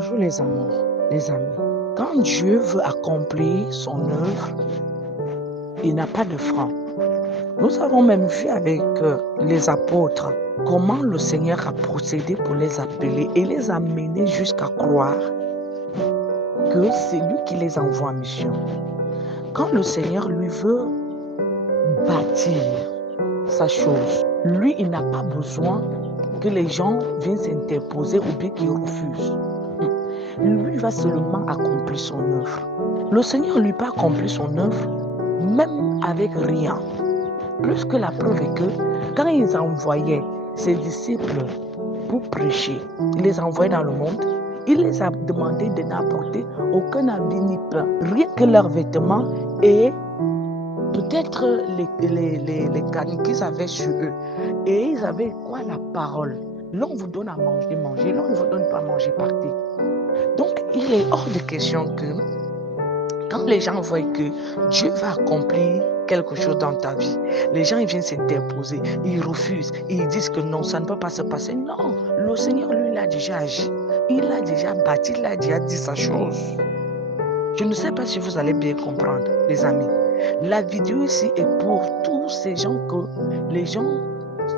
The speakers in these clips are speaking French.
Bonjour les amours, les amis. Quand Dieu veut accomplir son œuvre, il n'a pas de frein. Nous avons même vu avec les apôtres comment le Seigneur a procédé pour les appeler et les amener jusqu'à croire que c'est lui qui les envoie en mission. Quand le Seigneur lui veut bâtir sa chose, lui, il n'a pas besoin que les gens viennent s'interposer ou bien qu'ils refusent. Lui va seulement accomplir son œuvre. Le Seigneur lui peut accomplir son œuvre même avec rien. Plus que la preuve est que quand ils envoyaient ses disciples pour prêcher, il les envoyait dans le monde, il les a demandé de n'apporter aucun habit ni pain, rien que leurs vêtements et peut-être les cannes qu'ils avaient sur eux. Et ils avaient quoi? La parole. L'on vous donne à manger, mangez. L'on ne vous donne pas à manger, partez. Donc, il est hors de question que quand les gens voient que Dieu va accomplir quelque chose dans ta vie, les gens ils viennent s'interposer, ils refusent, ils disent que non, ça ne peut pas se passer. Non, le Seigneur, lui, il a déjà agi. Il a déjà bâti, il a déjà dit sa chose. Je ne sais pas si vous allez bien comprendre, les amis. La vidéo ici est pour tous ces gens que les gens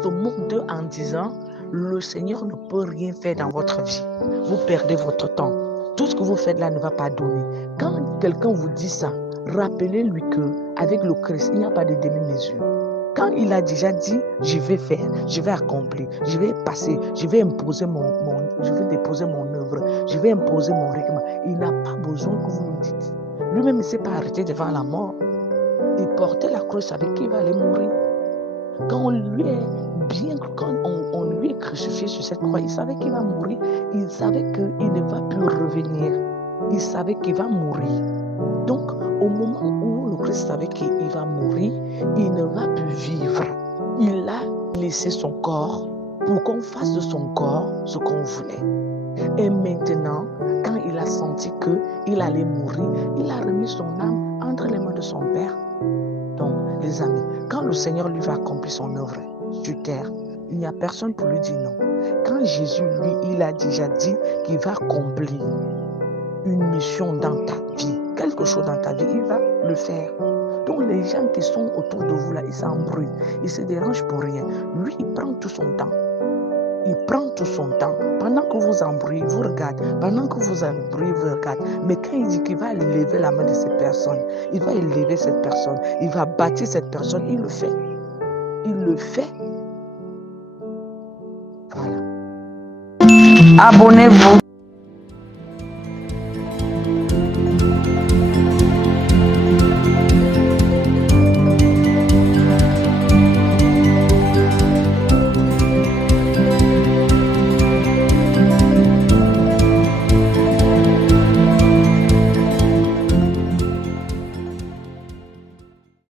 se moquent d'eux en disant le Seigneur ne peut rien faire dans votre vie. Vous perdez votre temps. Tout ce que vous faites là ne va pas donner. Quand quelqu'un vous dit ça, rappelez-lui qu'avec le Christ, il n'y a pas de demi-mesure. Quand il a déjà dit, je vais faire, je vais accomplir, je vais passer, je vais imposer je vais déposer mon œuvre, je vais imposer mon rythme, il n'a pas besoin que vous nous dites. Lui-même, il ne s'est pas arrêté devant la mort. Il portait la croix, il savait qu'il va aller mourir. Quand on lui est crucifié sur cette croix, il savait qu'il va mourir. Il savait qu'il ne va plus revenir. Il savait qu'il va mourir. Donc, au moment où le Christ savait qu'il va mourir, il ne va plus vivre. Il a laissé son corps pour qu'on fasse de son corps ce qu'on voulait. Et maintenant, quand il a senti qu'il allait mourir, il a remis son âme entre les mains de son Père. Donc, les amis, quand le Seigneur lui va accomplir son œuvre sur terre, il n'y a personne pour lui dire non. Quand Jésus, lui, il a déjà dit qu'il va accomplir une mission dans ta vie, quelque chose dans ta vie, il va le faire. Donc, les gens qui sont autour de vous, là, ils s'embrouillent, ils se dérangent pour rien. Lui, il prend tout son temps. Il prend tout son temps. Pendant que vous embrouillez, vous regardez. Pendant que vous embrouillez, vous regardez. Mais quand il dit qu'il va lever la main de cette personne, il va élever cette personne, il va bâtir cette personne, il le fait. Il le fait. Voilà. Abonnez-vous.